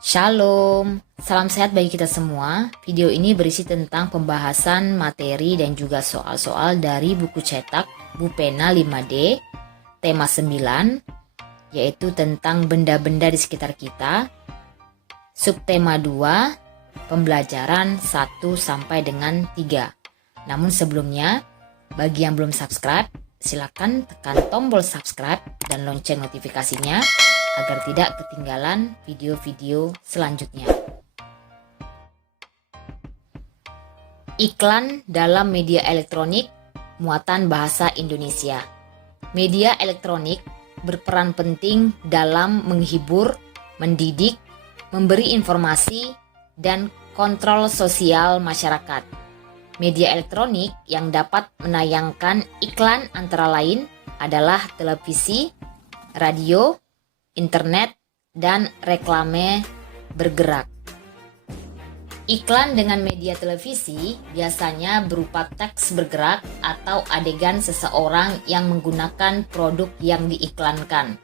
Shalom, salam sehat bagi kita semua. Video ini berisi tentang pembahasan materi dan juga soal-soal dari buku cetak Bupena 5D, tema 9, yaitu tentang benda-benda di sekitar kita. Subtema 2, pembelajaran 1 sampai dengan 3. Namun sebelumnya, bagi yang belum subscribe, silakan tekan tombol subscribe dan lonceng notifikasinya agar tidak ketinggalan video-video selanjutnya. Iklan dalam media elektronik muatan bahasa Indonesia. Media elektronik berperan penting dalam menghibur, mendidik, memberi informasi, dan kontrol sosial masyarakat. Media elektronik yang dapat menayangkan iklan antara lain adalah televisi, radio, internet, dan reklame bergerak. Iklan dengan media televisi biasanya berupa teks bergerak atau adegan seseorang yang menggunakan produk yang diiklankan.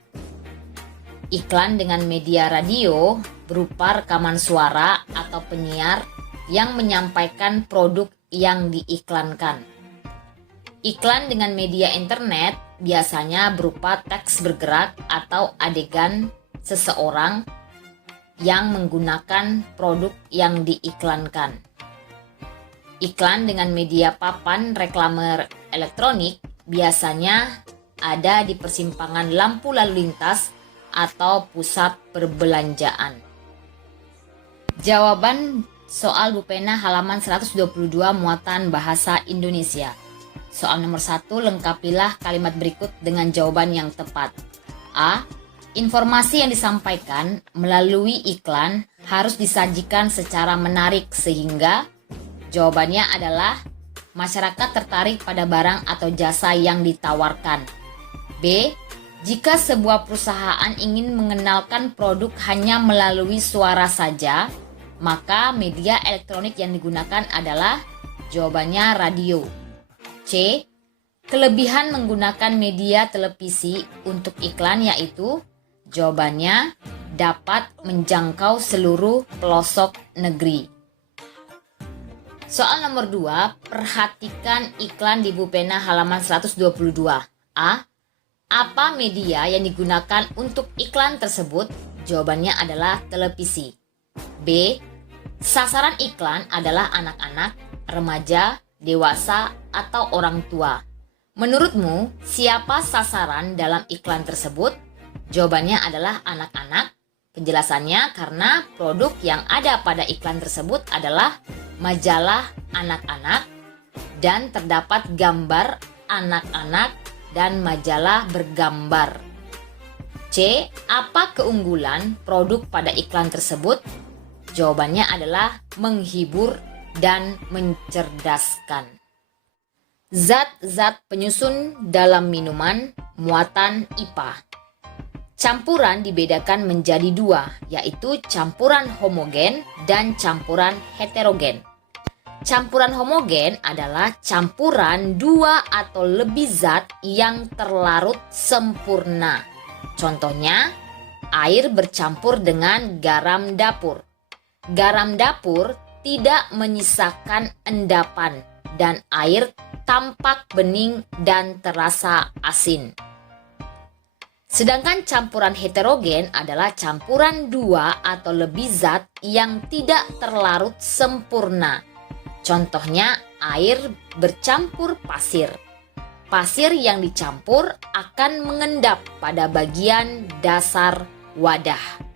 Iklan dengan media radio berupa rekaman suara atau penyiar yang menyampaikan produk yang diiklankan. Iklan dengan media internet biasanya berupa teks bergerak atau adegan seseorang yang menggunakan produk yang diiklankan. Iklan dengan media papan reklame elektronik biasanya ada di persimpangan lampu lalu lintas atau pusat perbelanjaan. Jawaban soal Bupena halaman 122 muatan bahasa Indonesia. Soal nomor 1, lengkapilah kalimat berikut dengan jawaban yang tepat. A. Informasi yang disampaikan melalui iklan harus disajikan secara menarik sehingga jawabannya adalah masyarakat tertarik pada barang atau jasa yang ditawarkan. B. Jika sebuah perusahaan ingin mengenalkan produk hanya melalui suara saja, maka media elektronik yang digunakan adalah jawabannya radio. C. Kelebihan menggunakan media televisi untuk iklan yaitu jawabannya dapat menjangkau seluruh pelosok negeri. Soal nomor 2, perhatikan iklan di Bupena halaman 122. A. Apa media yang digunakan untuk iklan tersebut? Jawabannya adalah televisi. B. Sasaran iklan adalah anak-anak, remaja, dewasa, atau orang tua. Menurutmu, siapa sasaran dalam iklan tersebut? Jawabannya adalah anak-anak. Penjelasannya karena produk yang ada pada iklan tersebut adalah majalah anak-anak dan terdapat gambar anak-anak dan majalah bergambar. C. Apa keunggulan produk pada iklan tersebut? Jawabannya adalah menghibur dan mencerdaskan. Zat-zat penyusun dalam minuman muatan IPA. Campuran dibedakan menjadi dua, yaitu campuran homogen dan campuran heterogen. Campuran homogen adalah campuran dua atau lebih zat yang terlarut sempurna. Contohnya, air bercampur dengan garam dapur. Garam dapur tidak menyisakan endapan dan air tampak bening dan terasa asin. Sedangkan campuran heterogen adalah campuran dua atau lebih zat yang tidak terlarut sempurna. Contohnya air bercampur pasir. Pasir yang dicampur akan mengendap pada bagian dasar wadah.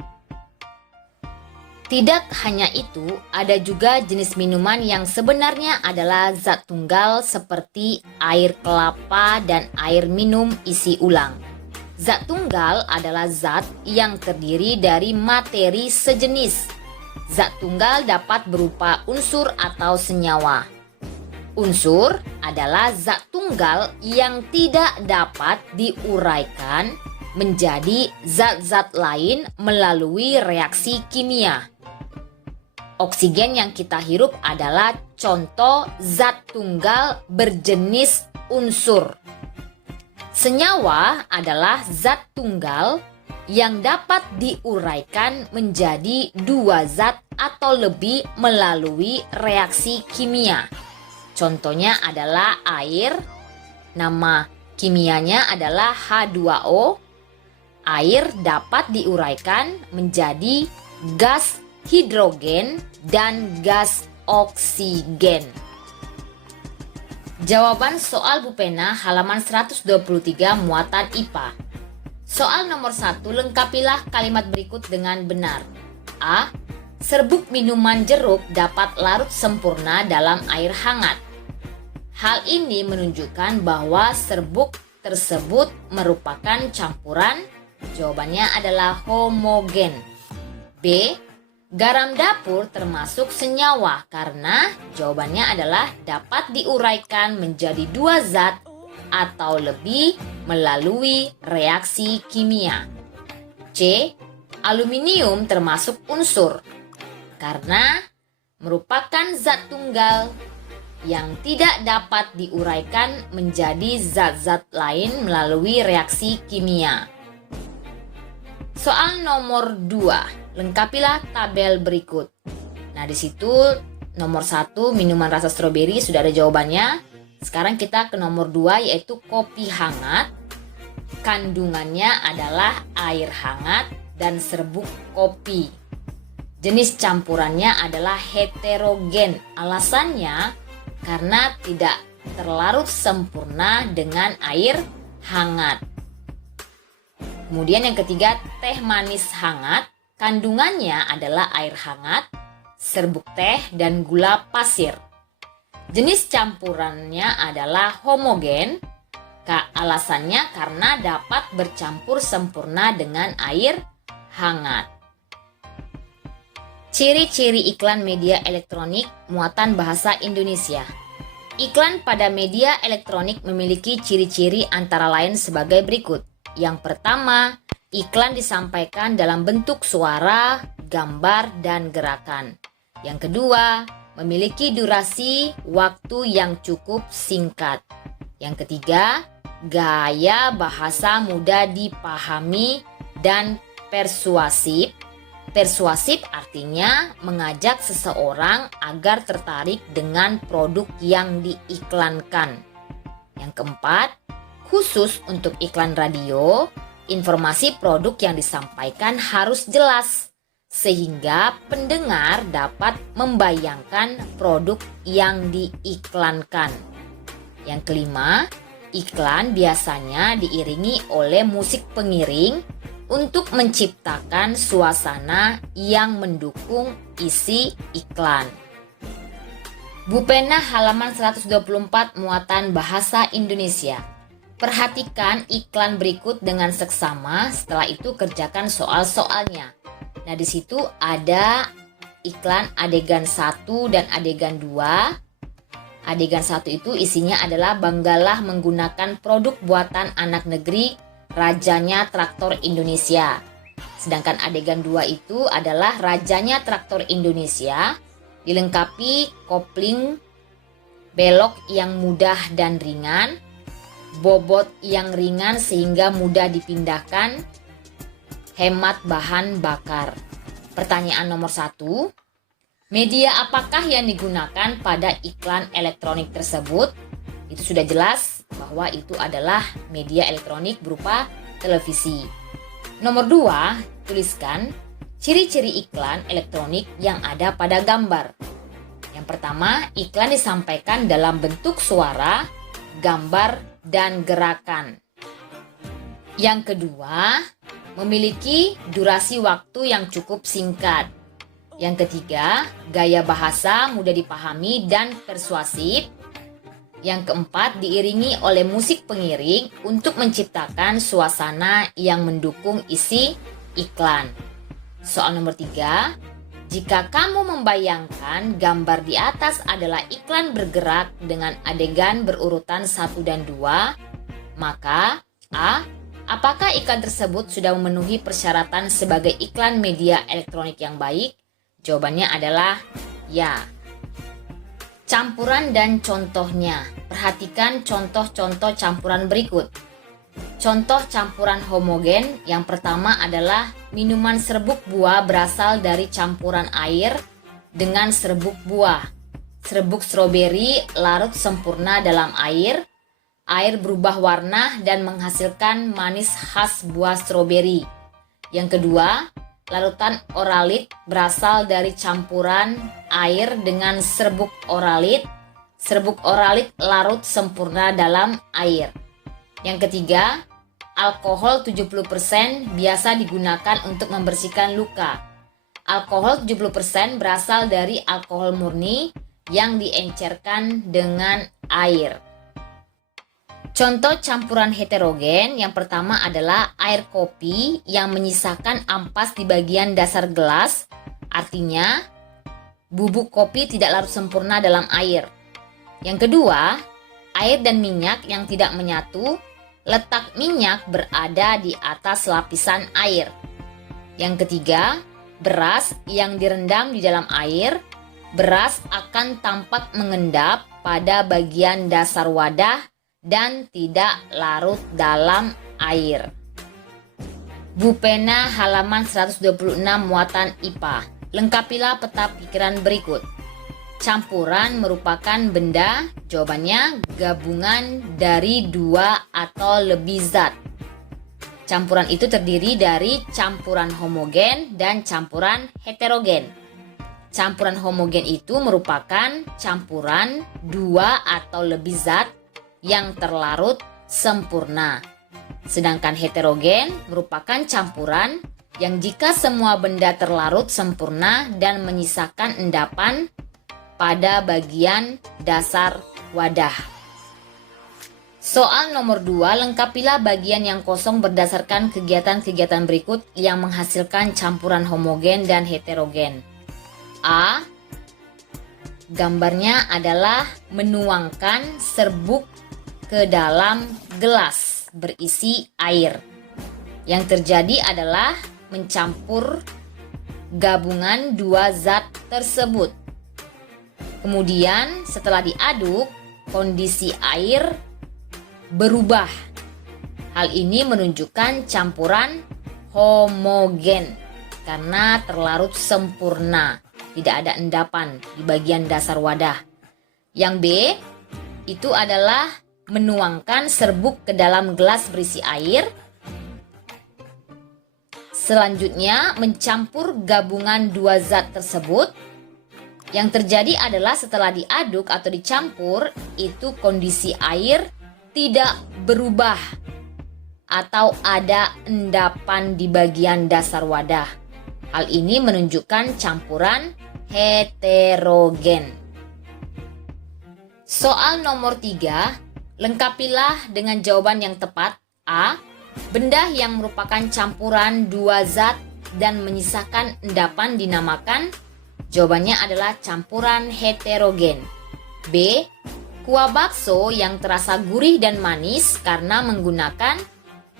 Tidak hanya itu, ada juga jenis minuman yang sebenarnya adalah zat tunggal seperti air kelapa dan air minum isi ulang. Zat tunggal adalah zat yang terdiri dari materi sejenis. Zat tunggal dapat berupa unsur atau senyawa. Unsur adalah zat tunggal yang tidak dapat diuraikan menjadi zat-zat lain melalui reaksi kimia. Oksigen yang kita hirup adalah contoh zat tunggal berjenis unsur. Senyawa adalah zat tunggal yang dapat diuraikan menjadi dua zat atau lebih melalui reaksi kimia. Contohnya adalah air, nama kimianya adalah H2O. Air dapat diuraikan menjadi gas hidrogen dan gas oksigen. Jawaban soal Bu Pena halaman 123 muatan IPA. Soal nomor 1, lengkapilah kalimat berikut dengan benar. A. Serbuk minuman jeruk dapat larut sempurna dalam air hangat. Hal ini menunjukkan bahwa serbuk tersebut merupakan campuran. Jawabannya adalah homogen. B. Garam dapur termasuk senyawa karena jawabannya adalah dapat diuraikan menjadi dua zat atau lebih melalui reaksi kimia. C. Aluminium termasuk unsur karena merupakan zat tunggal yang tidak dapat diuraikan menjadi zat-zat lain melalui reaksi kimia. Soal nomor 2, lengkapilah tabel berikut. Nah, di situ nomor 1 minuman rasa stroberi sudah ada jawabannya. Sekarang kita ke nomor 2 yaitu kopi hangat. Kandungannya adalah air hangat dan serbuk kopi. Jenis campurannya adalah heterogen. Alasannya karena tidak terlarut sempurna dengan air hangat. Kemudian yang ketiga, teh manis hangat. Kandungannya adalah air hangat, serbuk teh, dan gula pasir. Jenis campurannya adalah homogen. Alasannya karena dapat bercampur sempurna dengan air hangat. Ciri-ciri iklan media elektronik muatan bahasa Indonesia. Iklan pada media elektronik memiliki ciri-ciri antara lain sebagai berikut. Yang pertama, iklan disampaikan dalam bentuk suara, gambar, dan gerakan. Yang kedua, memiliki durasi waktu yang cukup singkat. Yang ketiga, gaya bahasa mudah dipahami dan persuasif. Persuasif artinya mengajak seseorang agar tertarik dengan produk yang diiklankan. Yang keempat, khusus untuk iklan radio, informasi produk yang disampaikan harus jelas sehingga pendengar dapat membayangkan produk yang diiklankan. Yang kelima, iklan biasanya diiringi oleh musik pengiring untuk menciptakan suasana yang mendukung isi iklan. Bu Pena halaman 124 muatan bahasa Indonesia. Perhatikan iklan berikut dengan seksama, setelah itu kerjakan soal-soalnya. Nah, di situ ada iklan adegan 1 dan adegan 2. Adegan 1 itu isinya adalah banggalah menggunakan produk buatan anak negeri rajanya traktor Indonesia. Sedangkan adegan 2 itu adalah rajanya traktor Indonesia dilengkapi kopling belok yang mudah dan ringan, bobot yang ringan sehingga mudah dipindahkan, hemat bahan bakar. Pertanyaan nomor 1, media apakah yang digunakan pada iklan elektronik tersebut? Itu sudah jelas bahwa itu adalah media elektronik berupa televisi. Nomor 2, tuliskan ciri-ciri iklan elektronik yang ada pada gambar. Yang pertama, iklan disampaikan dalam bentuk suara, gambar, dan gerakan. Yang kedua, memiliki durasi waktu yang cukup singkat. Yang ketiga, gaya bahasa mudah dipahami dan persuasif. Yang keempat, diiringi oleh musik pengiring untuk menciptakan suasana yang mendukung isi iklan. Soal nomor 3, jika kamu membayangkan gambar di atas adalah iklan bergerak dengan adegan berurutan 1 dan 2, maka A. Apakah iklan tersebut sudah memenuhi persyaratan sebagai iklan media elektronik yang baik? Jawabannya adalah ya. Campuran dan contohnya. Perhatikan contoh-contoh campuran berikut. Contoh campuran homogen yang pertama adalah minuman serbuk buah berasal dari campuran air dengan serbuk buah. Serbuk stroberi larut sempurna dalam air. Air berubah warna dan menghasilkan manis khas buah stroberi. Yang kedua, larutan oralit berasal dari campuran air dengan serbuk oralit. Serbuk oralit larut sempurna dalam air. Yang ketiga, alkohol 70% biasa digunakan untuk membersihkan luka. Alkohol 70% berasal dari alkohol murni yang diencerkan dengan air. Contoh campuran heterogen yang pertama adalah air kopi yang menyisakan ampas di bagian dasar gelas. Artinya, bubuk kopi tidak larut sempurna dalam air. Yang kedua, air dan minyak yang tidak menyatu. Letak minyak berada di atas lapisan air. Yang ketiga, beras yang direndam di dalam air. Beras akan tampak mengendap pada bagian dasar wadah dan tidak larut dalam air. Bupena halaman 126 muatan IPA. Lengkapilah peta pikiran berikut. Campuran merupakan benda, jawabannya gabungan dari dua atau lebih zat. Campuran itu terdiri dari campuran homogen dan campuran heterogen. Campuran homogen itu merupakan campuran dua atau lebih zat yang terlarut sempurna. Sedangkan heterogen merupakan campuran yang jika semua benda terlarut sempurna dan menyisakan endapan pada bagian dasar wadah. Soal nomor 2, lengkapilah bagian yang kosong berdasarkan kegiatan-kegiatan berikut yang menghasilkan campuran homogen dan heterogen. A. Gambarnya adalah menuangkan serbuk ke dalam gelas berisi air. Yang terjadi adalah mencampur gabungan dua zat tersebut. Kemudian setelah diaduk, kondisi air berubah. Hal ini menunjukkan campuran homogen karena terlarut sempurna, tidak ada endapan di bagian dasar wadah. Yang B, itu adalah menuangkan serbuk ke dalam gelas berisi air. Selanjutnya, mencampur gabungan dua zat tersebut. Yang terjadi adalah setelah diaduk atau dicampur, itu kondisi air tidak berubah atau ada endapan di bagian dasar wadah. Hal ini menunjukkan campuran heterogen. Soal nomor 3, lengkapilah dengan jawaban yang tepat. A. Benda yang merupakan campuran dua zat dan menyisakan endapan dinamakan. Jawabannya adalah campuran heterogen. B. Kuah bakso yang terasa gurih dan manis karena menggunakan.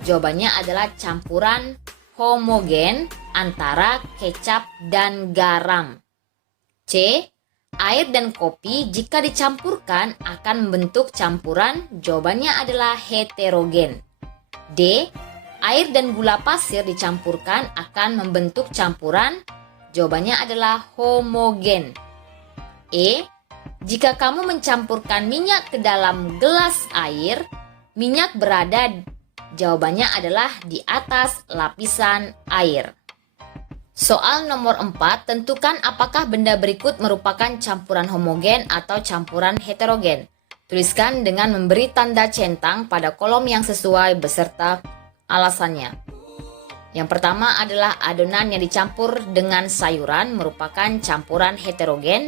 Jawabannya adalah campuran homogen antara kecap dan garam. C. Air dan kopi jika dicampurkan akan membentuk campuran. Jawabannya adalah heterogen. D. Air dan gula pasir dicampurkan akan membentuk campuran. Jawabannya adalah homogen. E. Jika kamu mencampurkan minyak ke dalam gelas air, minyak berada, jawabannya adalah di atas lapisan air. Soal nomor 4, tentukan apakah benda berikut merupakan campuran homogen atau campuran heterogen. Tuliskan dengan memberi tanda centang pada kolom yang sesuai beserta alasannya. Yang pertama adalah adonan yang dicampur dengan sayuran merupakan campuran heterogen.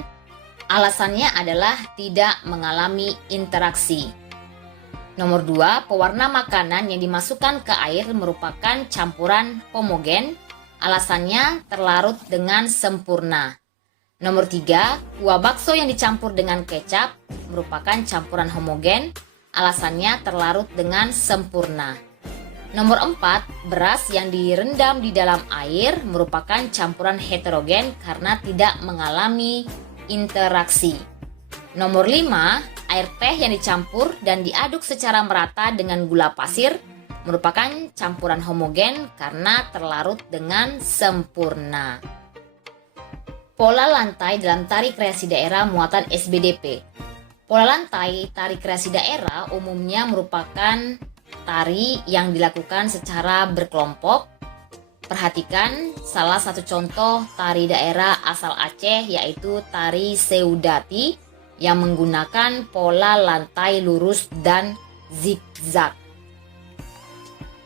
Alasannya adalah tidak mengalami interaksi. Nomor 2, pewarna makanan yang dimasukkan ke air merupakan campuran homogen. Alasannya terlarut dengan sempurna. Nomor 3, kuah bakso yang dicampur dengan kecap merupakan campuran homogen. Alasannya terlarut dengan sempurna. Nomor 4, beras yang direndam di dalam air merupakan campuran heterogen karena tidak mengalami interaksi. Nomor 5, air teh yang dicampur dan diaduk secara merata dengan gula pasir merupakan campuran homogen karena terlarut dengan sempurna. Pola lantai dalam tari kreasi daerah muatan SBDP. Pola lantai tari kreasi daerah umumnya merupakan tari yang dilakukan secara berkelompok. Perhatikan salah satu contoh tari daerah asal Aceh yaitu tari Seudati yang menggunakan pola lantai lurus dan zigzag.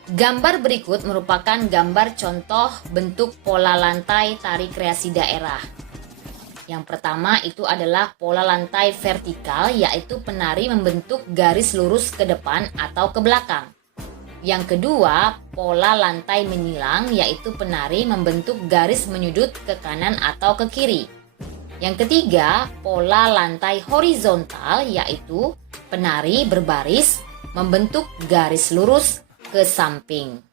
Gambar berikut merupakan gambar contoh bentuk pola lantai tari kreasi daerah. Yang pertama itu adalah pola lantai vertikal, yaitu penari membentuk garis lurus ke depan atau ke belakang. Yang kedua, pola lantai menyilang, yaitu penari membentuk garis menyudut ke kanan atau ke kiri. Yang ketiga, pola lantai horizontal, yaitu penari berbaris membentuk garis lurus ke samping.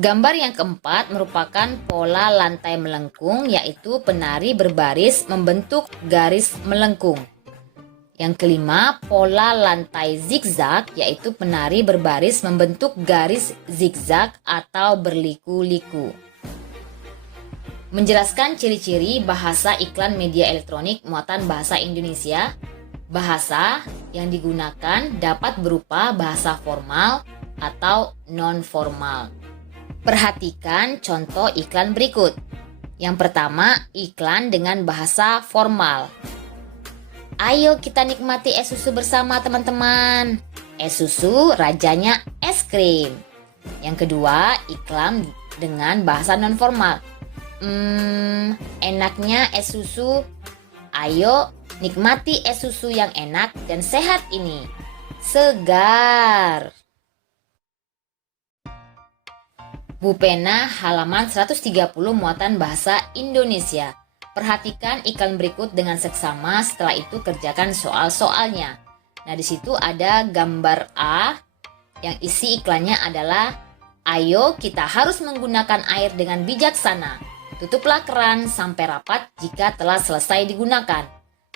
Gambar yang keempat merupakan pola lantai melengkung, yaitu penari berbaris membentuk garis melengkung. Yang kelima, pola lantai zigzag, yaitu penari berbaris membentuk garis zigzag atau berliku-liku. Menjelaskan ciri-ciri bahasa iklan media elektronik muatan bahasa Indonesia, bahasa yang digunakan dapat berupa bahasa formal atau non-formal. Perhatikan contoh iklan berikut. Yang pertama, iklan dengan bahasa formal. Ayo kita nikmati es susu bersama teman-teman. Es susu rajanya es krim. Yang kedua, iklan dengan bahasa non-formal. Enaknya es susu. Ayo nikmati es susu yang enak dan sehat ini. Segar. Bu Pena halaman 130 muatan bahasa Indonesia. Perhatikan iklan berikut dengan seksama, setelah itu kerjakan soal-soalnya. Nah, di situ ada gambar A yang isi iklannya adalah ayo kita harus menggunakan air dengan bijaksana. Tutuplah keran sampai rapat jika telah selesai digunakan.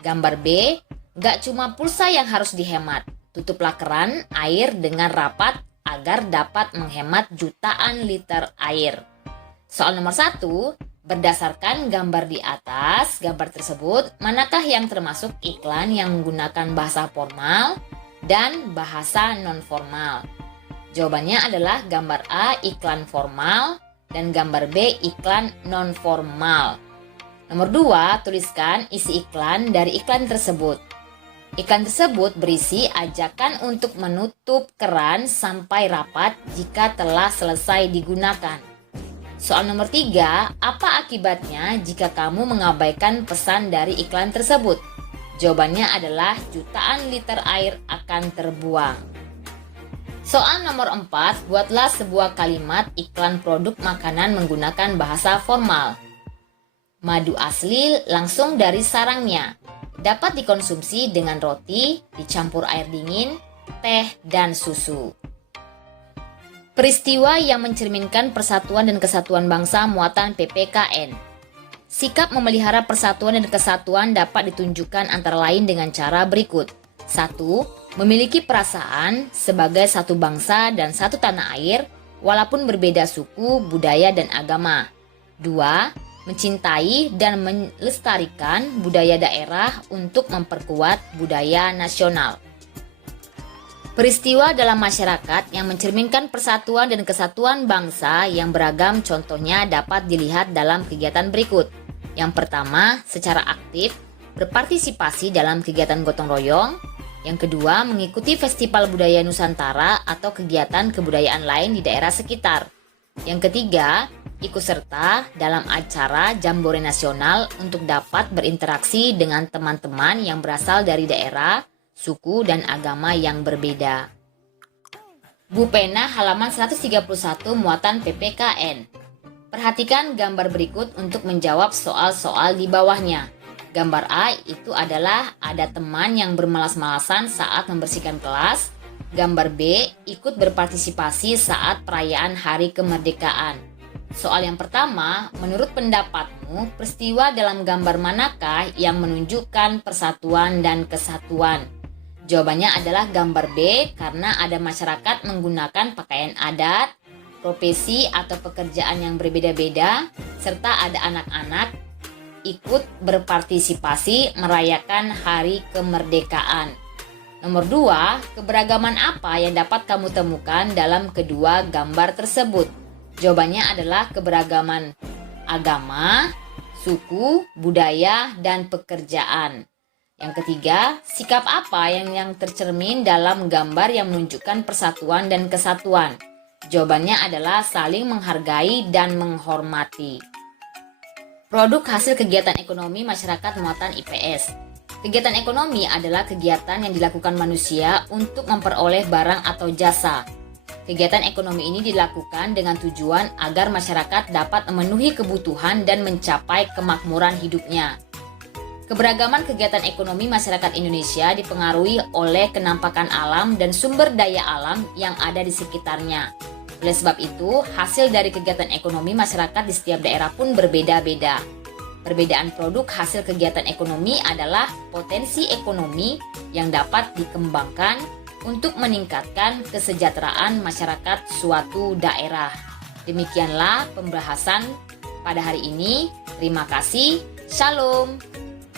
Gambar B, gak cuma pulsa yang harus dihemat. Tutuplah keran air dengan rapat agar dapat menghemat jutaan liter air. Soal nomor 1, berdasarkan gambar di atas, gambar tersebut, manakah yang termasuk iklan yang menggunakan bahasa formal dan bahasa non-formal? Jawabannya adalah gambar A, iklan formal, dan gambar B, iklan non-formal. Nomor 2, tuliskan isi iklan dari iklan tersebut. Iklan tersebut berisi ajakan untuk menutup keran sampai rapat jika telah selesai digunakan. Soal nomor 3, apa akibatnya jika kamu mengabaikan pesan dari iklan tersebut? Jawabannya adalah jutaan liter air akan terbuang. Soal nomor 4, buatlah sebuah kalimat iklan produk makanan menggunakan bahasa formal. Madu asli langsung dari sarangnya. Dapat dikonsumsi dengan roti, dicampur air dingin, teh, dan susu. Peristiwa yang mencerminkan persatuan dan kesatuan bangsa muatan PPKN. Sikap memelihara persatuan dan kesatuan dapat ditunjukkan antara lain dengan cara berikut. 1. Memiliki perasaan sebagai satu bangsa dan satu tanah air walaupun berbeda suku, budaya, dan agama. 2. Mencintai dan melestarikan budaya daerah untuk memperkuat budaya nasional. Peristiwa dalam masyarakat yang mencerminkan persatuan dan kesatuan bangsa yang beragam contohnya dapat dilihat dalam kegiatan berikut. Yang pertama, secara aktif berpartisipasi dalam kegiatan gotong royong. Yang kedua, mengikuti festival budaya Nusantara atau kegiatan kebudayaan lain di daerah sekitar. Yang ketiga, ikut serta dalam acara Jambore Nasional untuk dapat berinteraksi dengan teman-teman yang berasal dari daerah, suku, dan agama yang berbeda. Bu Pena halaman 131 muatan PPKN. Perhatikan gambar berikut untuk menjawab soal-soal di bawahnya. Gambar A itu adalah ada teman yang bermalas-malasan saat membersihkan kelas. Gambar B, ikut berpartisipasi saat perayaan Hari Kemerdekaan. Soal yang pertama, menurut pendapatmu, peristiwa dalam gambar manakah yang menunjukkan persatuan dan kesatuan? Jawabannya adalah gambar B karena ada masyarakat menggunakan pakaian adat, profesi atau pekerjaan yang berbeda-beda, serta ada anak-anak ikut berpartisipasi merayakan hari kemerdekaan. Nomor 2, keberagaman apa yang dapat kamu temukan dalam kedua gambar tersebut? Jawabannya adalah keberagaman agama, suku, budaya, dan pekerjaan. Yang ketiga, sikap apa yang tercermin dalam gambar yang menunjukkan persatuan dan kesatuan? Jawabannya adalah saling menghargai dan menghormati. Produk hasil kegiatan ekonomi masyarakat muatan IPS. Kegiatan ekonomi adalah kegiatan yang dilakukan manusia untuk memperoleh barang atau jasa. Kegiatan ekonomi ini dilakukan dengan tujuan agar masyarakat dapat memenuhi kebutuhan dan mencapai kemakmuran hidupnya. Keberagaman kegiatan ekonomi masyarakat Indonesia dipengaruhi oleh kenampakan alam dan sumber daya alam yang ada di sekitarnya. Oleh sebab itu, hasil dari kegiatan ekonomi masyarakat di setiap daerah pun berbeda-beda. Perbedaan produk hasil kegiatan ekonomi adalah potensi ekonomi yang dapat dikembangkan untuk meningkatkan kesejahteraan masyarakat suatu daerah. Demikianlah pembahasan pada hari ini. Terima kasih. Shalom.